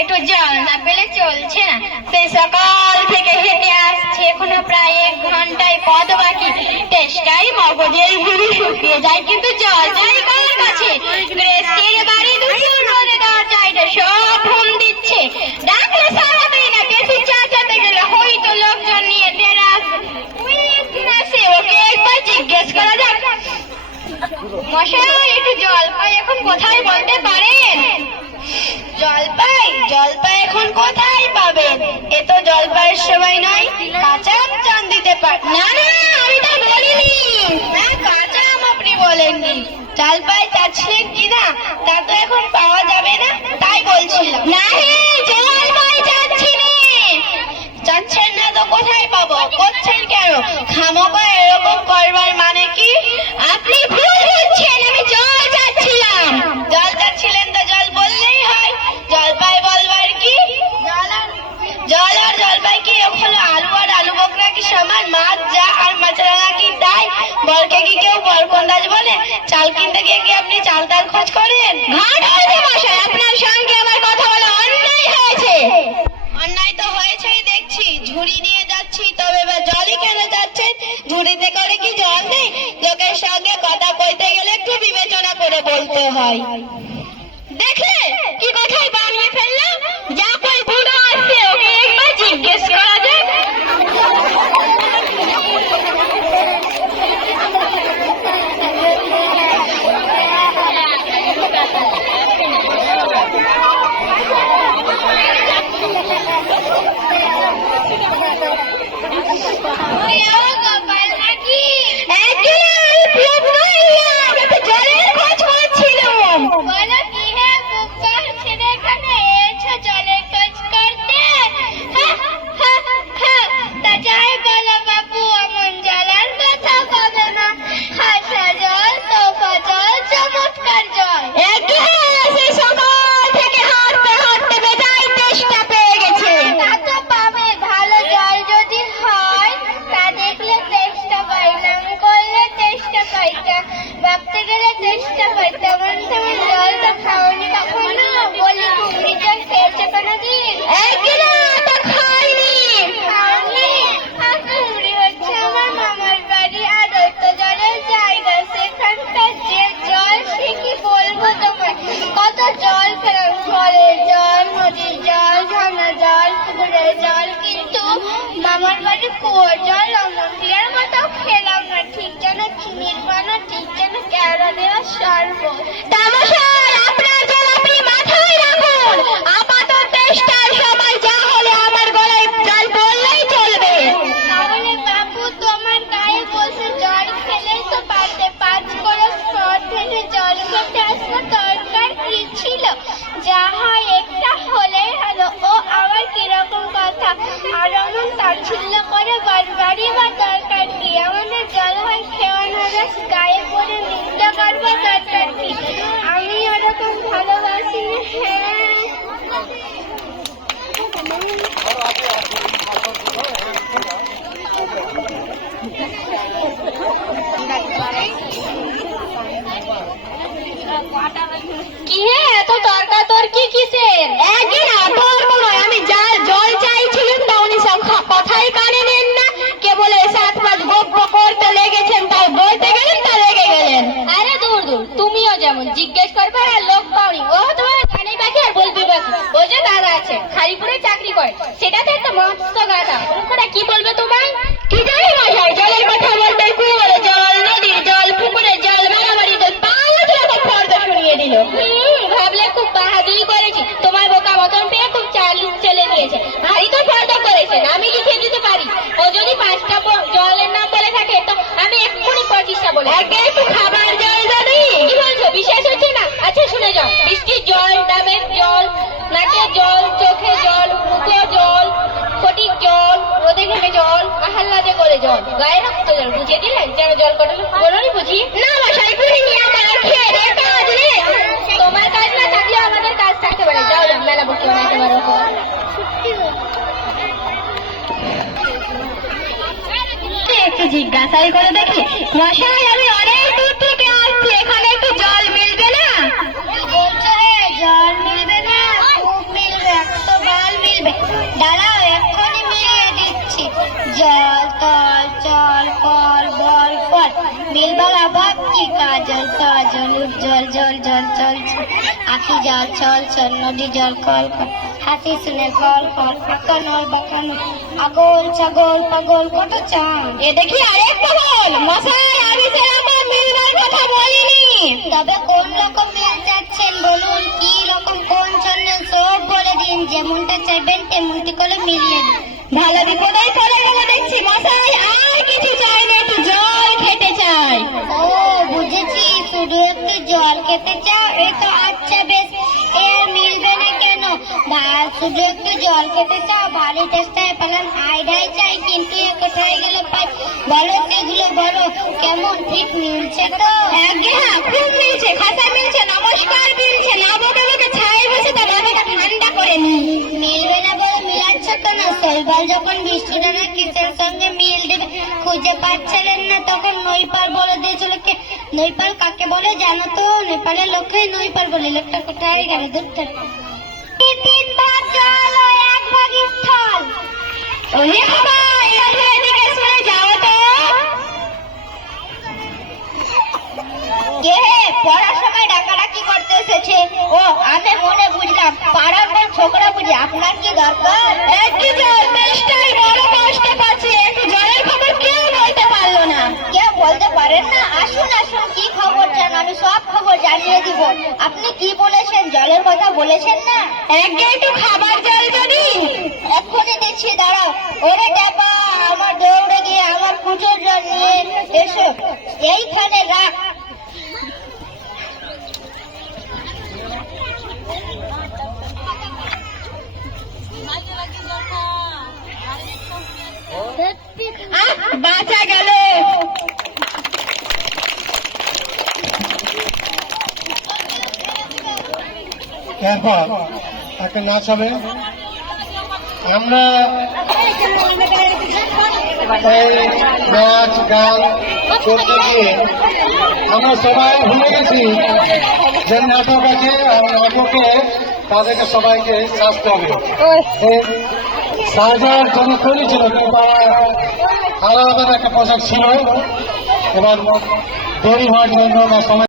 একটু জল না পেলে চলছে না। সেই সকাল থেকে হেঁটে আসছে, এখনো প্রায় 1 ঘন্টায় পথ বাকি। তেষ্টাই মগজের ঝুড়ি শুকিয়ে যায়, কিন্তু জল চাই কার কাছে? গৃহস্থের বাড়ি দুটো রোদে দরজায় সব ফোন দিচ্ছে, ডাকলে সারা দেয় না। বেশি চাচাতে গেলে হয়তো লোকজন নিয়ে তেরা আসে, ওকে একবার জিজ্ঞেস করা যাক। মশাই, একটু জলপাই এখন কোথায় বলতে পারেন? জলপাই এখন কোথায় পাবেন? এ তো জলপাইয়ের সময় নয়, কাঁচা আম চান দিতে পার। না না, আমি তা বলিনি। হ্যাঁ, কাঁচা আম আপনি বলেননি। জলপাই চাচ্ছিলেন কিনা তা তো এখন পাওয়া যাবে না, তাই বলছিলাম। না, জলপাই চাচ্ছেন না তো কোথায় পাবো? করছেন কেন খামোকা এরকম করবার মানে কি? আপনি ভুল বুঝছেন, আমি জল চাচ্ছিলাম। জল চাচ্ছিলেন তো জল বললেই হয়, জলপাই বলবার কি? জল আর জলপাই কি ওখানে আলু আর আলু বকরা কি সমান? মাছ যা আর মাছরাঙা কি তাই? বরকে কি কেউ বরকন্দাজ বলে? চাল কিনতে গিয়ে কি আপনি চালতার খোঁজ করেন? ঘাট হয়েছে মশাই, আপনার সঙ্গে আমার কথা বলা অন্যায় হয়েছে। অন্যায় তো হয়েছেই দেখছি, ঝুড়ি নিয়ে যাচ্ছি, তবে এবার জলই কেন যাচ্ছেন? ঝুড়িতে করে কি জল নেই? লোকের সঙ্গে কথা বলতে গেলে একটু বিবেচনা করে বলতে হয়। দেখলে কি কথাই বানিয়ে ফেললাম। যা কই বুড়ো আসছে, ওকে একবার জিজ্ঞেস করা যায়। আমার বাড়ি কুয়োর জল অমন্দিরের মতো খেলাম না, ঠিক যেন চিনির পানা, ঠিক যেন কেওড়া দেওয়া শরবত। আপনার জল আপনি মাথায় রাখুন, আপাতত চেষ্টার সময় যা হলে আমার গলায় জল বললেই চলবে। তাহলে বাবু তোমার গায়ে বসে জল খেলেই তো পারতে, 5 করে শট ফেলে জল খেতে আসবো, দরকার কি ছিল? যা হয় একটা হলেই হলো। ও আবার কিরকম কথা? আর এমন তাচ্ছিল্য করে বাড়ি বা দরকার কি? আমাদের জল হয় খেয়ানো রস, গায়ে পড়ে নিন্দা করবার দরকার কি? আমি ওরকম ভালোবাসি। কি হে, এত তর্কাতর্কি কিসের? একদিন অপূর্ব নয়, আমি জল চাইছিলেন তা উনি সব কথাই কানে নেন না, কেবল এসে 7-5 গপ্প করতে লেগেছেন, তাই বলতে গেলেন তা লেগে গেলেন। আরে দূর দূর, তুমিও যেমন জিজ্ঞেস করবে আর লোক পাওনি, ও তোমার জানেই বাকি আর বলবি বাকি। ওই যে দাদা আছে, খালিপুরে চাকরি করে, সেটাতে একটা মস্ত গাধা, ওরা কি বলবে তোমায়? কি জানি মশাই, জলের কথা বলতে কুয়োর জল, নদীর জল, পুকুরের জল, বাড়াবাড়ির জল, পাঁচ রকম ফর্দ শুনিয়ে দিল। ভাবলে খুব বাহাদুরি করেছি, তোমার বোকা মতন পেয়ে খুব চালিয়ে চলে নিয়েছে। ভারী তো ফর্দ করেছেন, আমি লিখে দিতে পারি। ও যদি 5টা জলের নাম বলে থাকে তো আমি এক্ষুনি 25টা বলে। একটু খাবার জল দাদি। কি বলছো, বিশ্বাস হচ্ছে না? আচ্ছা শুনে যাও, বৃষ্টির জল, ডাবের জল, নাকের জল, চোখের জল, মুখের জল, ফটিক জল, রোদে ঘেমে জল, আহ্লাদে করে জল, গায়ে রক্ত জল। বুঝিয়ে দিলেন যেন জল কটালো? বলোনি বুঝি? না মশাই, বুঝিনি। আমার খেয়ে কাজ রে। তোমার কাজ না থাকলে আমাদের কাজ থাকতে পারে। যাও যাও, মেলা বসে বানাতে পারো। একটু জিজ্ঞাসাই করে দেখি মশাই, আমি অনেক দূর থেকে আসছি, এখানে একটু জল মিলবে না? জল মিলবে না? খুব মিলবে, চুপ জল জল জল চল আখি জল চল চল নদী জল কল কল হাসি শুনে কল কল ফাঁকা নল বাঁকা নল আগল ছাগল পাগল কত চান এ দেখি আরেকটা বল মশাই, আমি সেরকম মিলবার কথা বলিনি। তবে কোন রকম মিল চাচ্ছেন বলুন, কি রকম কোন জন্য সব বলে দিন, যেমনটা চাইবেন তেমনটি করে মিল নেবেন। ভালো বিপদেই পড়ে গেল দেখছি মশাই, আর কিছু চাই না, একটু জল খেতে চাই। ও বুঝেছি, শুধু একটু জল খেতে চাও, এই তো আচ্ছা বেশ, এর মিলবে না কেন? শুধু একটু জল খেতে চাও, ভারী চেষ্টায় পেলাম আইডাই চাই, কিন্তু এ কোথায় গেল পাই? বলো সেগুলো বলো, কেমন ঠিক মিলছে তো? আগে হ্যাঁ, খুব মিলছে, খাসা মিলছে, নমস্কার মিলছে, না বকে বকে ছাই বসে তার মাথাটা ঠান্ডা করে নি। মিলবে না বলে মিলাচ্ছ তো না, শৈবাল যখন বৃষ্টিদানা কিসের সঙ্গে মিল দেবে খুঁজে পাচ্ছিলেন না, তখন নৈপাল বলে দিয়েছিল। কে নৈপাল কাকে বলে জানো তো? নেপালের লোককে নৈপাল বলে। লোকটা কোথায় গেল? দূরটা 3 ভাগ জল ও 1 ভাগ স্থল। ওরে বাবা, একটু এদিকে শুনে যাও তো। কে পড়ার সময় ডাকাডাকি করতে এসেছে? ও আমি মনে বুঝলাম, পাড়ার কোন ছোকরা বুঝি, আপনার কি দরকার? একটু জল, তেষ্টায় বড় কষ্ট পাচ্ছি, একটু জলের খবর কেউ বলতে পারলো না। কেউ বলতে পারেন না? আসুন আসুন, কি খবর চান? আমি সব খবর জানিয়ে দিব। আপনি কি বলেছেন? জলের কথা বলেছেন না? একটু খাবার জল যদি। এক্ষুনি দিচ্ছি, দাঁড়াও। ওরে ডেপা, আমার দৌড়ে গিয়ে আমার পুজোর জল নিয়ে এসো, এইখানে রাখ। বাঁচা গেল। এরপর একটা নাচ হবে। আমরা এই নাচ গান করতে গিয়ে আমরা সবাই ভুলে গেছি যে নাটক আছে, আর নাটকে তাদেরকে সবাইকে সাজতে হবে। সাজার জন্য তৈরি ছিল, কিন্তু আলাদা একটা পোশাক ছিল, এবার দেরি হওয়ার জন্য বা সময়